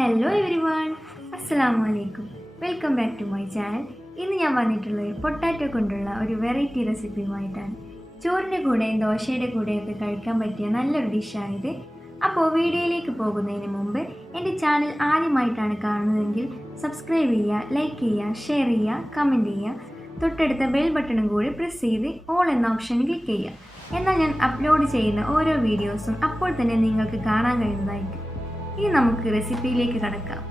Hello everyone, Assalamu alaikum. Welcome back to my channel. ഇന്ന് ഞാൻ വന്നിട്ടുള്ളത് പൊട്ടാറ്റോ കൊണ്ടുള്ള ഒരു വെറൈറ്റി റെസിപ്പിയുമായിട്ടാണ്. ചോറിൻ്റെ കൂടെയും ദോശയുടെ കൂടെയൊക്കെ കഴിക്കാൻ പറ്റിയ നല്ലൊരു ഡിഷാണിത്. അപ്പോൾ വീഡിയോയിലേക്ക് പോകുന്നതിന് മുമ്പ് എൻ്റെ ചാനൽ ആദ്യമായിട്ടാണ് കാണുന്നതെങ്കിൽ സബ്സ്ക്രൈബ് ചെയ്യുക, ലൈക്ക് ചെയ്യുക, ഷെയർ ചെയ്യുക, കമൻറ്റ് ചെയ്യുക. തൊട്ടടുത്ത ബെൽ ബട്ടണും കൂടി പ്രസ് ചെയ്ത് ഓൾ എന്ന ഓപ്ഷൻ ക്ലിക്ക് ചെയ്യുക. എന്നാൽ ഞാൻ അപ്ലോഡ് ചെയ്യുന്ന ഓരോ വീഡിയോസും അപ്പോൾ തന്നെ നിങ്ങൾക്ക് കാണാൻ കഴിയുന്നതായിരിക്കും. ഇനി നമുക്ക് റെസിപ്പിയിലേക്ക് കടക്കാം.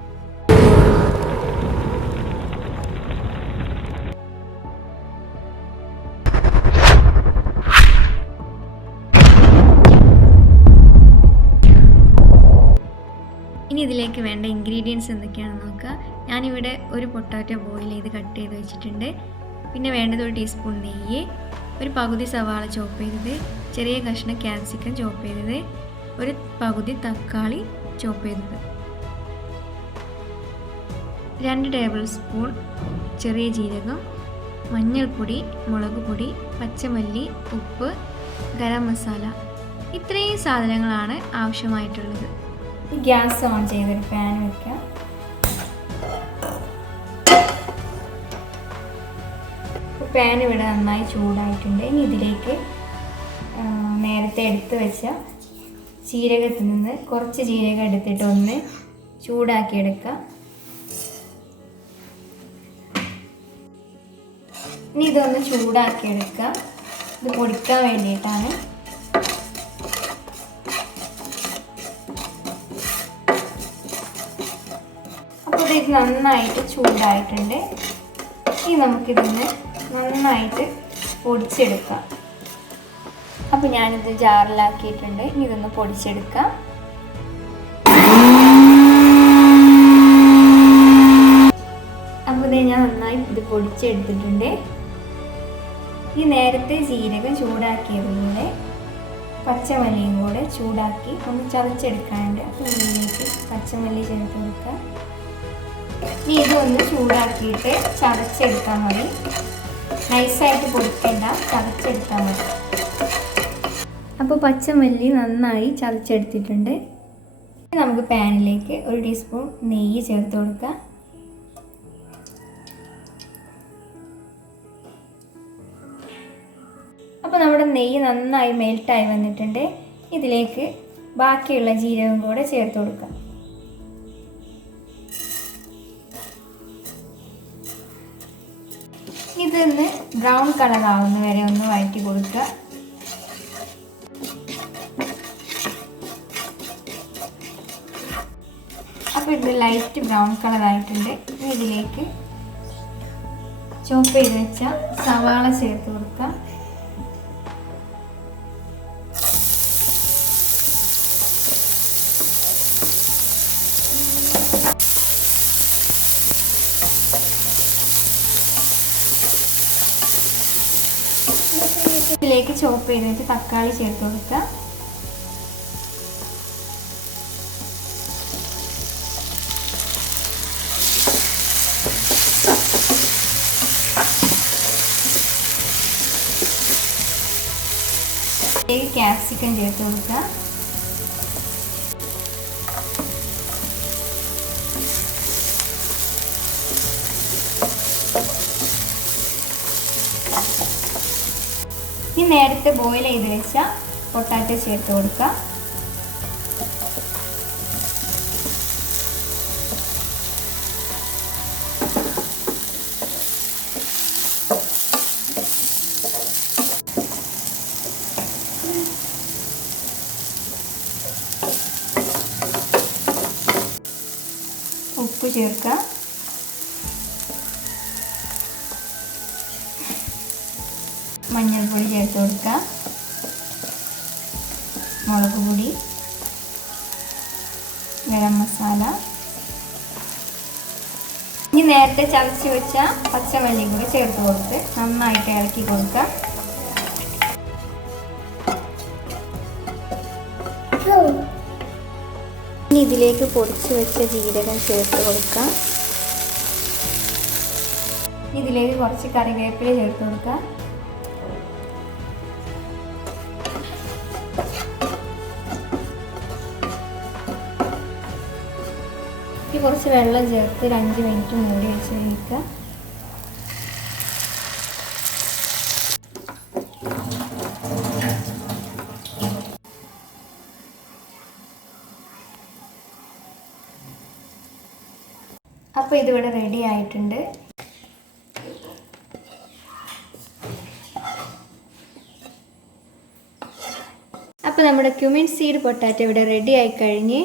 ഇനി ഇതിലേക്ക് വേണ്ട ഇൻഗ്രീഡിയൻസ് എന്തൊക്കെയാണെന്ന് നോക്കുക. ഞാനിവിടെ ഒരു പൊട്ടാറ്റോ ബോയിൽ ചെയ്ത് കട്ട് ചെയ്ത് വെച്ചിട്ടുണ്ട്. പിന്നെ വേണ്ടത് ഒരു ടീസ്പൂൺ നെയ്യ്, ഒരു പകുതി സവാള ചോപ്പ് ചെയ്തത്, ചെറിയ കഷ്ണം ക്യാപ്സിക്കം ചോപ്പ് ചെയ്തത്, ഒരു പകുതി തക്കാളി ചോപ്പ് ചെയ്തത്, 2 ടേബിൾ സ്പൂൺ ചെറിയ ജീരകം, മഞ്ഞൾപ്പൊടി, മുളക് പൊടി, പച്ചമല്ലി, ഉപ്പ്, ഗരം മസാല. ഇത്രയും സാധനങ്ങളാണ് ആവശ്യമായിട്ടുള്ളത്. ഗ്യാസ് ഓൺ ചെയ്തൊരു പാൻ വയ്ക്കാം. പാൻ ഇവിടെ നന്നായി ചൂടായിട്ടുണ്ട്. ഇനി ഇതിലേക്ക് നേരത്തെ എടുത്ത് വെച്ച ജീരകത്തിൽ നിന്ന് കുറച്ച് ജീരകം എടുത്തിട്ട് ഒന്ന് ചൂടാക്കിയെടുക്കുക. ഇനി ഇതൊന്ന് ചൂടാക്കിയെടുക്കുക. ഇത് പൊടിക്കാൻ വേണ്ടിയിട്ടാണ്. അപ്പോൾ ഇത് നന്നായിട്ട് ചൂടായിട്ടുണ്ട്. ഇനി നമുക്കിതൊന്ന് നന്നായിട്ട് പൊടിച്ചെടുക്കാം. അപ്പോൾ ഞാനിത് ജാറിലാക്കിയിട്ടുണ്ട്. ഇനി ഇതൊന്ന് പൊടിച്ചെടുക്കാം. അപ്പോൾ ഇത് ഞാൻ നന്നായി ഇത് പൊടിച്ചെടുത്തിട്ടുണ്ട്. ഈ നേരത്തെ ജീരകം ചൂടാക്കിയതുപോലെ പച്ചമല്ലിയും കൂടെ ചൂടാക്കി ഒന്ന് ചതച്ചെടുക്കാനുണ്ട്. അപ്പോൾ ഇതിലേക്ക് പച്ചമല്ലി ചേർത്ത് കൊടുക്കുക. ഇനി ഇതൊന്ന് ചൂടാക്കിയിട്ട് ചതച്ചെടുത്താൽ മതി. നൈസായിട്ട് പൊടിക്കണ്ട, ചതച്ചെടുത്താൽ മതി. അപ്പോൾ പച്ചമല്ലി നന്നായി ചതച്ചെടുത്തിട്ടുണ്ട്. നമുക്ക് പാനിലേക്ക് ഒരു ടീസ്പൂൺ നെയ്യ് ചേർത്ത് കൊടുക്കാം. അപ്പോൾ നമ്മുടെ നെയ്യ് നന്നായി മെൽറ്റായി വന്നിട്ടുണ്ട്. ഇതിലേക്ക് ബാക്കിയുള്ള ജീരകം കൂടെ ചേർത്ത് കൊടുക്കാം. ഇതൊന്ന് ബ്രൗൺ കളർ ആവുന്ന വരെ ഒന്ന് വഴറ്റി കൊടുക്കുക. അപ്പോൾ ഇത് ലൈറ്റ് ബ്രൗൺ കളർ ആയിട്ടുണ്ട്. ഇനി ഇതിലേക്ക് ചോപ്പ് ചെയ്ത് വെച്ച സവാള ചേർത്ത് കൊടുക്കുക. ഇതിലേക്ക് ചോപ്പ് ചെയ്ത് വെച്ച് തക്കാളി ചേർത്ത് കൊടുക്കുക. ക്യാപ്സിക്കം ചേർത്ത് കൊടുക്കുക. ഇനി നേരത്തെ ബോയിൽ ചെയ്ത് വെച്ച പൊട്ടാറ്റോ ചേർത്ത് കൊടുക്കുക. ഉപ്പ് ചേർക്കുക. മഞ്ഞൾപ്പൊടി ചേർത്ത് കൊടുക്കുക. മുളക് പൊടി, ഗരം മസാല. ഇനി നേരത്തെ ചതച്ച് വെച്ച പച്ചമല്ലി കൂടി ചേർത്ത് കൊടുത്ത് നന്നായിട്ട് ഇളക്കി കൊടുക്കുക. ഇനി ഇതിലേക്ക് പൊടിച്ച് വെച്ച ജീരകം ചേർത്ത് കൊടുക്കുക. ഇതിലേക്ക് കുറച്ച് കറിവേപ്പില ചേർത്ത് കൊടുക്കുക. ഇനി കുറച്ച് വെള്ളം ചേർത്ത് ഒരു 5 മിനിറ്റ് മൂടി വെച്ച് വേവിക്കുക. അപ്പോൾ ഇതിവിടെ റെഡി ആയിട്ടുണ്ട്. അപ്പോൾ നമ്മുടെ ക്യുമിൻ സീഡ് പൊട്ടാറ്റോ ഇവിടെ റെഡി ആയി കഴിഞ്ഞ്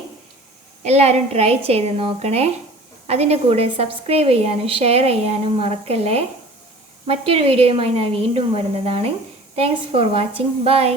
എല്ലാവരും ട്രൈ ചെയ്ത് നോക്കണേ. അതിൻ്റെ കൂടെ സബ്സ്ക്രൈബ് ചെയ്യാനും ഷെയർ ചെയ്യാനും മറക്കല്ലേ. മറ്റൊരു വീഡിയോയുമായി ഞാൻ വീണ്ടും വരുന്നതാണ്. Thanks for watching. ബൈ.